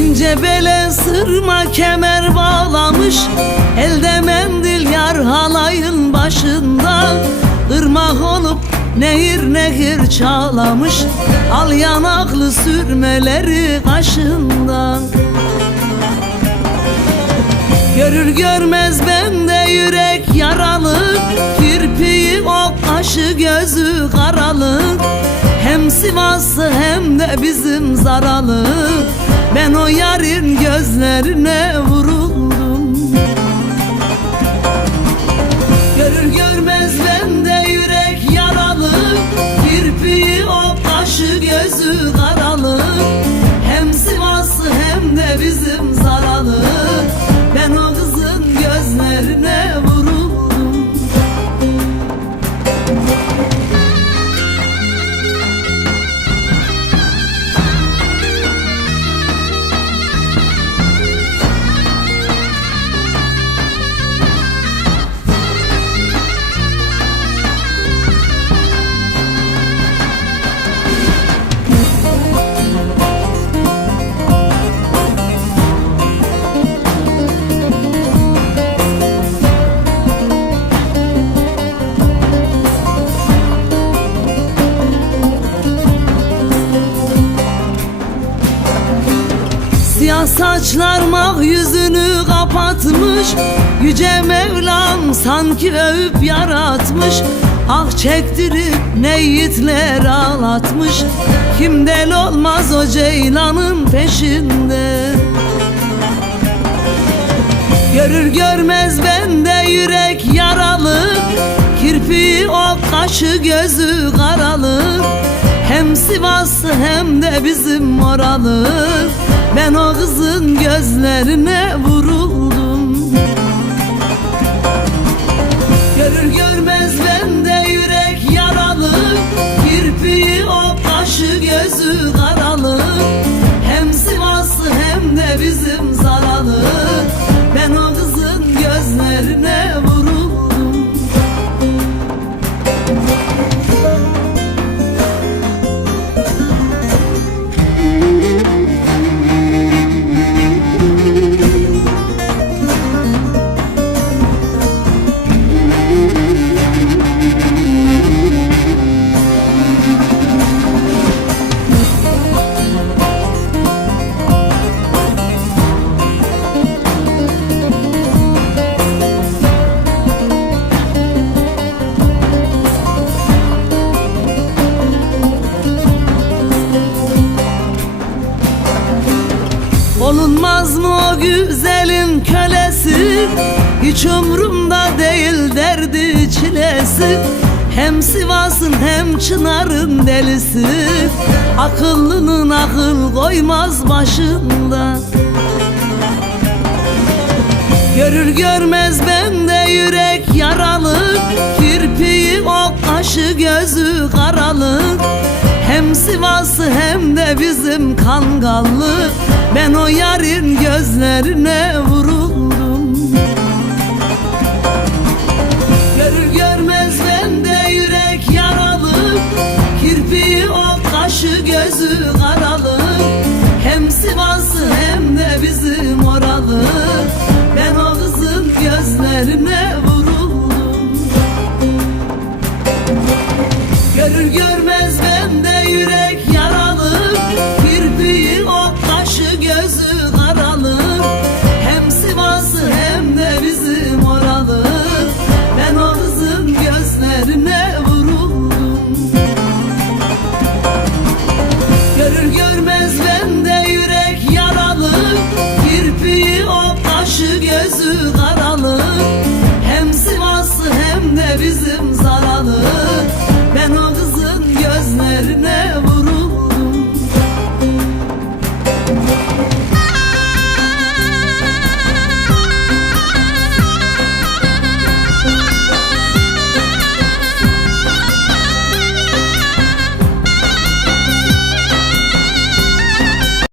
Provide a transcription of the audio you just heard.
İnce bele sırma kemer bağlamış. Elde mendil yar halayın başında. Irmak olup nehir nehir çağlamış. Al yanaklı sürmeleri kaşından Görür görmez bende yürek yaralı. Kirpiği ok kaşı gözü karalı. Hem Sivaslı hem de bizim zaralı Ben o yarın gözlerine vuruldum. Görür görmez bende yürek yaralı Kirpiği ok kaşı gözü karalı Hem Sivaslı hem de bizim zaralı saçlar mah yüzünü kapatmış. Yüce Mevlam sanki övüp yaratmış. Ah çektirip ne yiğitler ağlatmış. Kim del olmaz o ceylanın peşinde? Görür görmez bende yürek yaralı. Kirpiği ok kaşı gözü karalı. Hem Sivaslı hem de bizim oralı Ben o kızın gözlerine vuruldum. Görür görmez güzelin kölesi. Hiç umrumda değil derdi çilesi. Hem Sivas'ın hem Çınar'ın delisi. Akıllının akıl koymaz başında. Görür görmez bende yürek yaralı. Kirpiği ok kaşı gözü karalı. Hem Sivaslı hem de bizim Kangallı. Ben o yarın gözlerine vuruldum. Görür görmez bende yürek yaralı. Kirpiği ok kaşı gözü karalı. Hem Sivaslı hem de bizim oralı. Ben o kızın gözlerine Kaşı gözü kara